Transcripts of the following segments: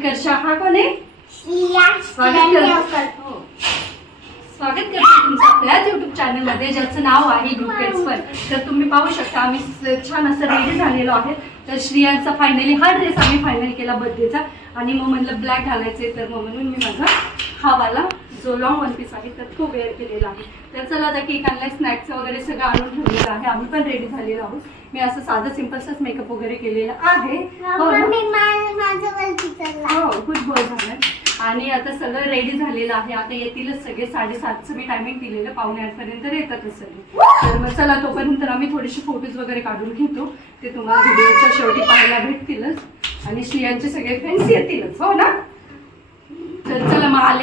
उत्कर्ष हा कोण आहे? स्वागत करते हो. स्वागत करते तुमचं आपल्याच युट्यूब चॅनलमध्ये ज्याचं नाव आहे ग्रुपेट्स पण तर तुम्ही पाहू शकता आम्ही छान असं रेडी झालेलो आहे. तर श्रियांचा फायनली हा ड्रेस आम्ही फायनल केला बर्थडेचा आणि मग म्हणलं ब्लॅक घालायचे तर मग म्हणून मी माझा हा वाला जो लॉंग वन पीस आहे तर तो वेअर केलेला आहे. तर चला आता केक आणलाय स्नॅक्स वगैरे सगळं आणून ठेवलेलं आहे. आम्ही पण रेडी झालेलो आहोत. मी असं साधं सिम्पलचाच मेकअप वगैरे केलेला आहे. हो ना? हो. गुड बॉय झालं. आणि आता सगळं रेडी झालेलं आहे. आता येतीलच सगळे. साडेसातचं मी टायमिंग दिलेलं. पावणे आठपर्यंत येतातच सगळे. तर मग चला तोपर्यंत आम्ही थोडेसे फोटोज वगैरे काढून घेतो. ते तुम्हाला व्हिडिओच्या शेवटी पाहायला भेटतीलच. आणि श्रियांचे सगळे फ्रेंड्स येतीलच. हो ना?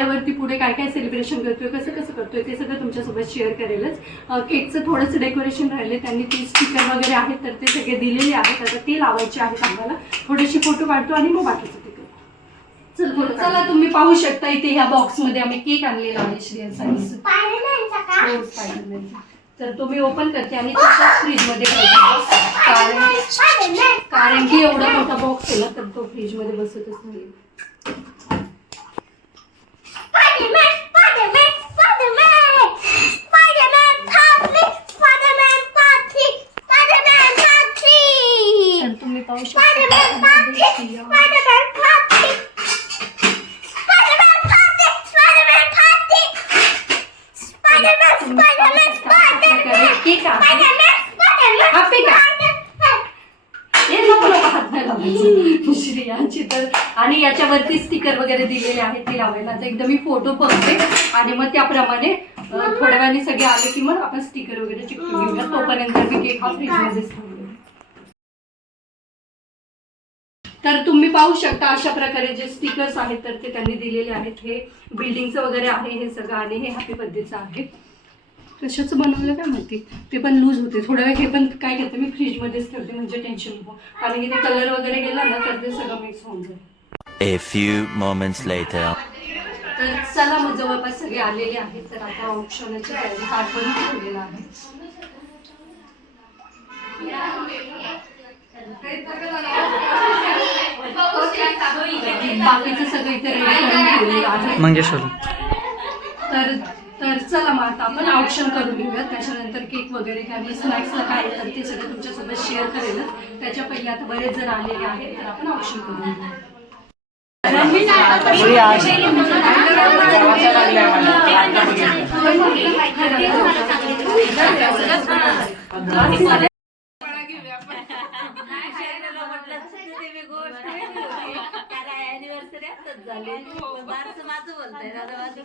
आल्यावरती पुढे काय काय सेलिब्रेशन करतोय कसं कसं करतोय ते सगळं तुमच्यासोबत शेअर करेलच. केकचं थोडंसं डेकोरेशन राहिले त्यांनी ती स्टिकर वगैरे आहेत तर ते सगळे दिलेले आहेत. आता ते लावायचे आहेत आम्हाला. थोडेसे फोटो काढतो आणि मग बाकीचं ते चल चला तुम्ही पाहू शकता इथे ह्या बॉक्समध्ये आम्ही केक आणलेला आहे हो, स्पायडरमॅनचा. तर तो मी ओपन करते आणि तसाच फ्रीजमध्ये. कारण कारण की एवढा मोठा बॉक्स आहे ना तर तो फ्रीजमध्ये बसतच नाही तर तुम्ही पाहू शकता केक आहे Happy का? हे नको नको हात नाही लावायचं. श्रेयांची तर आणि याच्यावरती स्टिकर वगैरे दिलेले आहेत ते लावायला आता एकदा मी फोटो बघते आणि मग त्याप्रमाणे थोड्या वेळाने सगळे आले की मग आपण स्टिकर वगैरे चिकटून घेऊया. तोपर्यंत मी केक हा फ्रीजमध्येच तर तुम्ही पाहू शकता अशा प्रकारे जे स्टिकर्स आहेत तर ते त्यांनी दिलेले आहेत. हे बिल्डिंगचं वगैरे आहे हे सगळं आणि हे हॅपी बर्थडेचं आहे. कशाचं बनवलं काय माहिती? ते पण लूज होते. थोड्या वेळ हे पण काय करते मी फ्रीजमध्येच ठेवते म्हणजे टेन्शन नको. कारण की ते कलर वगैरे गेला ना तर ते सगळं मिक्स होऊन जाईल. A few moments later. तर चला मग जवळपास सगळे आलेले आहेत तर आता ऑप्शनाची तयारी ताट पण ठेवलेला आहे. बाकीचं सगळं इथे रेडी करून ठेवलेलं आहे. मंगेश्वर. तर तर चला मग आता आपण ऑप्शन करून घेऊया त्याच्यानंतर केक वगैरे काही स्नॅक्सला काय येतात ते सगळं तुमच्यासोबत शेअर करेलच. त्याच्या पहिले आता बरेच जण आलेले आहेत तर आपण ऑप्शन करून घेऊया झाले माझं बोलतंय दादा माझं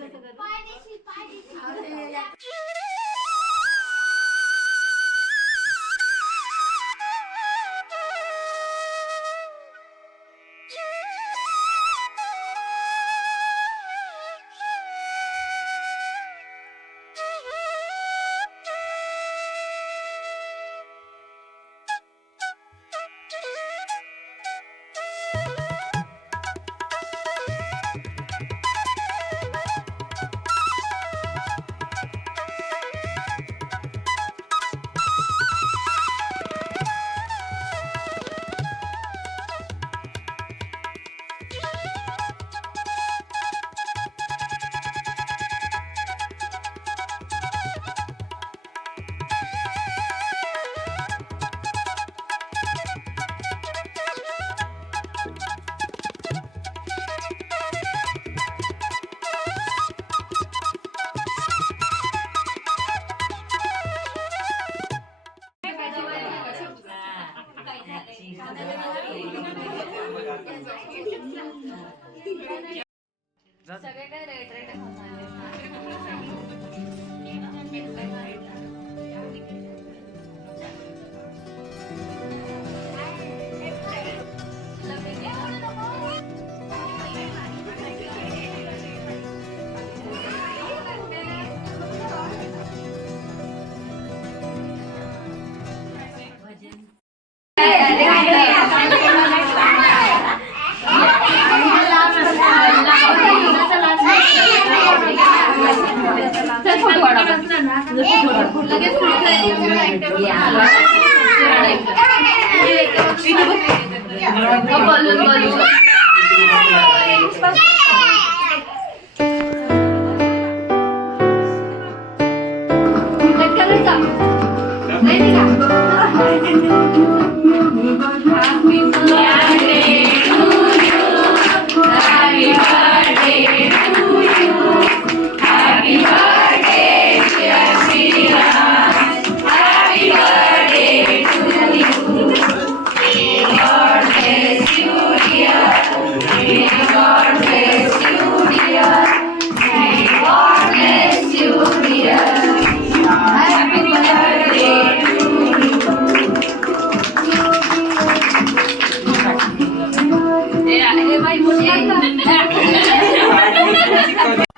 लगेच पुढचं एक balloon balloon Thank you.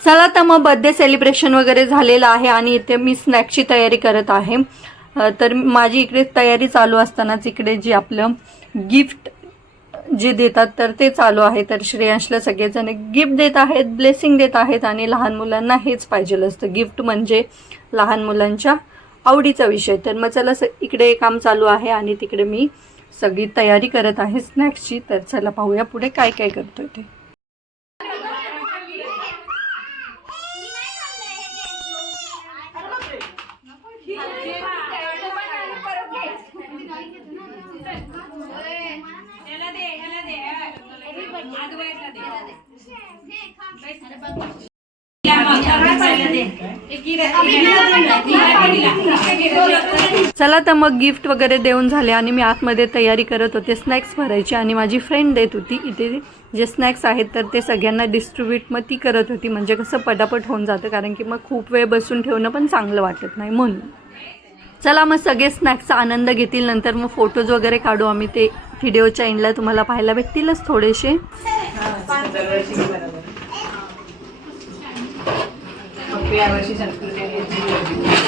चला तर मग बर्थडे सेलिब्रेशन वगैरे झालेलं आहे आणि इथे मी स्नॅक्सची तयारी करत आहे. तर माझी इकडे तयारी चालू असतानाच इकडे जे आपलं गिफ्ट जे देतात तर ते चालू आहे. तर श्रेयांशला सगळेजण गिफ्ट देत आहेत ब्लेसिंग देत आहेत आणि लहान मुलांना हेच पाहिजे असतं. गिफ्ट म्हणजे लहान मुलांच्या आवडीचा विषय. तर मग चला स इकडे काम चालू आहे आणि तिकडे मी सगळी तयारी करत आहे स्नॅक्सची तर चला पाहूया पुढे काय काय करतोय ते. चला तर मग गिफ्ट वगैरे देऊन झाले आणि मी आतमध्ये तयारी करत होते. स्नॅक्स भरायची आणि माझी फ्रेंड देत होती. इथे जे स्नॅक्स आहेत तर ते सगळ्यांना डिस्ट्रीब्यूट मग ती करत होती. म्हणजे कसं पटापट होऊन जातं. कारण की मग खूप वेळ बसून ठेवणं पण चांगलं वाटत नाही म्हणून. चला मग सगळे स्नॅक्सचा आनंद घेतील. नंतर मग फोटोज वगैरे काढू आम्ही. ते व्हिडिओच्या एंडला तुम्हाला पाहायला भेटतीलच थोडेसे. संस्कृती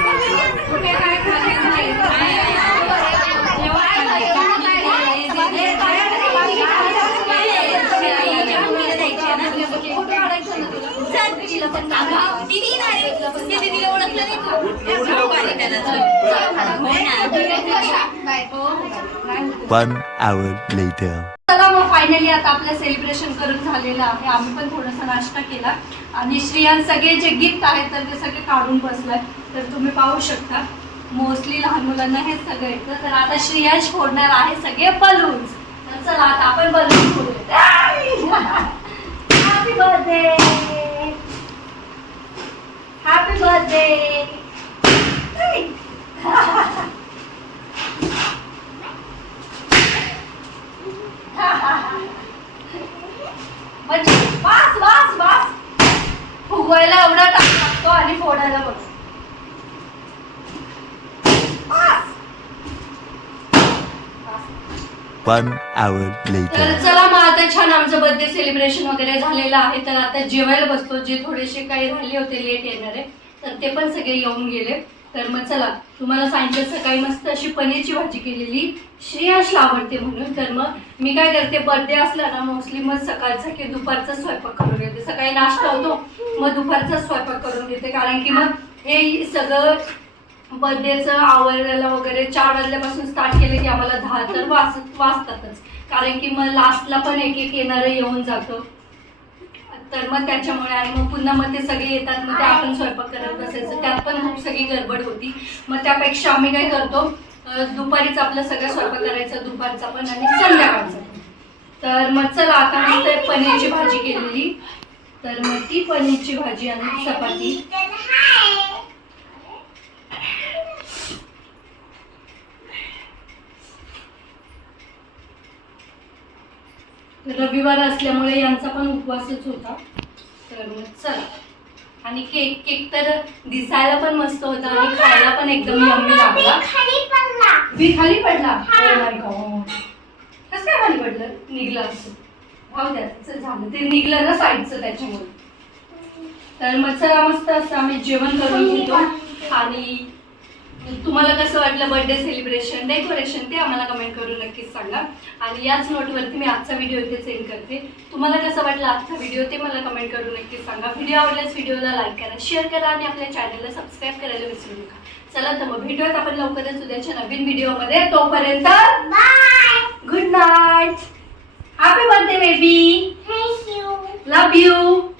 One hour later. चला मग फायनली आता आपलं सेलिब्रेशन करून झालेलं आहे. आम्ही पण थोडासा नाश्ता केला. आणि श्रियान सगळे जे गिफ्ट आहेत तर ते सगळे काढून बसलाय तर तुम्ही पाहू शकता. मोस्टली लहान मुलांना हे सगळं येतं. तर आता श्रियांश फोडणार आहे सगळे बलून्स तर चला आता आपण बलून फोडूया हॅपी बर्थडे हॅपी बर्थडे म्हणजे वास वास वास फुगवायला एवढा टाइम लागतो बघ. One hour तर. चला मग आता छान आमचं बर्थडे सेलिब्रेशन वगैरे झालेलं आहे. तर आता जेवायला बसतो जे थोडेसे काही राहिले होते लेट येणारे तर ते पण सगळे येऊन गेले. तर मग चला तुम्हाला सांगितलं सकाळी मस्त अशी पनीरची भाजी केलेली. श्रेयाशला आवडते म्हणून. तर मग मी काय करते बर्थडे असला ना मोस्टली मग सकाळचा की दुपारचा स्वयंपाक करून घेते सकाळी नाश्ता होतो. मग दुपारचा स्वयंपाक करून घेते कारण की मग हे सगळं बर्थडेचं आवरायला वगैरे चार वाजल्यापासून स्टार्ट केलं की आम्हाला दहा तर वाच वाचतातच कारण की मग लास्टला पण एक एक येणारं येऊन जातं. तर मग त्याच्यामुळे आणि मग पुन्हा मग ते सगळे येतात मग ते आपण स्वयंपाक करत बसायचं. त्यात पण खूप सगळी गडबड होती. मग त्यापेक्षा आम्ही काय करतो दुपारीच आपलं सगळं स्वयंपाक करायचं दुपारचा पण आणि संध्याकाळचा तर मग चला आता मस्त पनीरची भाजी केलेली. तर मग ती पनीरची भाजी आणि चपाती. रविवार असल्यामुळे यांचा पण उपवासच होता. तर मग चला. आणि केक केक तर दिसायला पण मस्त होता आणि खायला पण एकदम यम्मी लागला. बी खाली पडला. Oh. कसं काय खाली पडलं? निघलं असं. भाऊ द्या झालं ते निघलं ना साईडचं त्याच्यामुळे. तर चला मस्त असं आम्ही जेवण करून घेतो. आणि तुम्हाला कसं वाटलं बर्थडे सेलिब्रेशन डेकोरेशन ते आम्हाला कमेंट करून नक्कीच सांगा. आणि याच नोटवरती मी आजचा व्हिडिओ इथे सेंड करते. तुम्हाला कसं वाटलं आजचा व्हिडिओ ते मला कमेंट करून नक्कीच सांगा. व्हिडिओ आवडल्यास व्हिडिओला लाईक करा शेअर करा आणि आपल्या चॅनलला सबस्क्राईब करायला विसरू नका. चला तर मग भेटूयात आपण लवकरच उद्याच्या नवीन व्हिडिओमध्ये. तोपर्यंत bye Happy birthday, baby. Thank you. Love you.